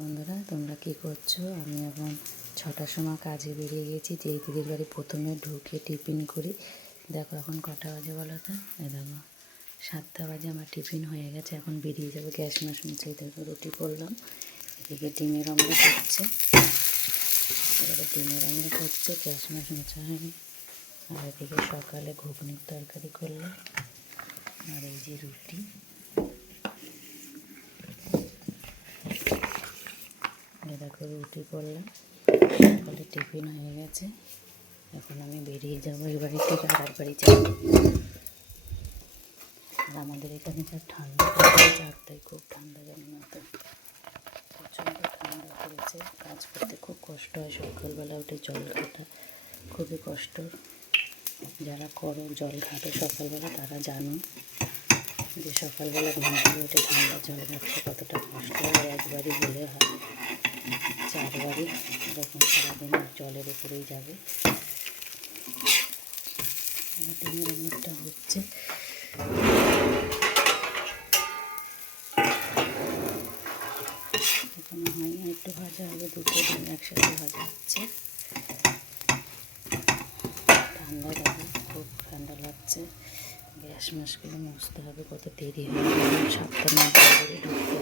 বন্ধুরা, তোমরা কি করছো? আমি এখন 6টার সময় কাজে বেরিয়ে গেছি। যেই দিদির বাড়ি প্রথমে ঢুকে টিফিন করি। দেখো এখন কটা বাজে বলো তো? দেখো 7টা বাজে। আমার টিফিন হয়ে গেছে, এখন বেরিয়ে যাবো। গ্যাস মাস মুছে দেখো রুটি করলাম। এদিকে ডিমের অমলেট হচ্ছে, এবারে ডিমের অমলেট হচ্ছে, গ্যাস মাস মোছা হয়নি। আর এদিকে সকালে ঘুগনির তরকারি করলাম, আর এই যে রুটি। দেখো রুটি করলাম, সকালে টিফিন হয়ে গেছে। এখন আমি বেরিয়ে যাবো এই বাড়ি থেকে আর বাড়ি যাবো। আর আমাদের এখানে যা ঠান্ডা পড়েছে, 4টায় খুব ঠান্ডা, জানি না তো, প্রচণ্ড ঠান্ডা পড়েছে। কাজ করতে খুব কষ্ট হয়, সকালবেলা উঠে জল ঘাটা খুবই কষ্ট। যারা করো জল ঘাটো সকালবেলা তারা জানো যে সকালবেলা ঘুম থেকে উঠে ঠান্ডা জল ঘাটতে কতটা কষ্ট হয়। একবারই হলে হয়, 4বারই এরকম সারাদিন জলের উপরেই যাবে। ডিমের অনেকটা হচ্ছে, এখনো হয়নি, একটু ভাজা হবে। 2টো ডিম একসাথে ভাজা হচ্ছে। ঠান্ডা দেখো, খুব ঠান্ডা লাগছে। গ্যাস মাসগুলো মুছতে হবে, কত দেরি হয়ে গেল। 7টার মধ্যে করে ঢুকতে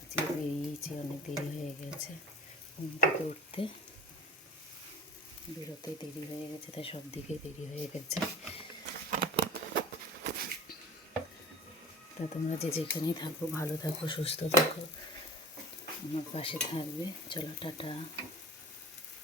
আজকে বেরিয়েছি, অনেক দেরি হয়ে গেছে। ঘুম থেকে উঠতে বেরোতে দেরি হয়ে গেছে, তাই সব দিকে দেরি হয়ে গেছে। তা তোমরা যে যেখানেই থাকো ভালো থাকো, সুস্থ থাকো, আমার পাশে থাকবে। চলো টাটা।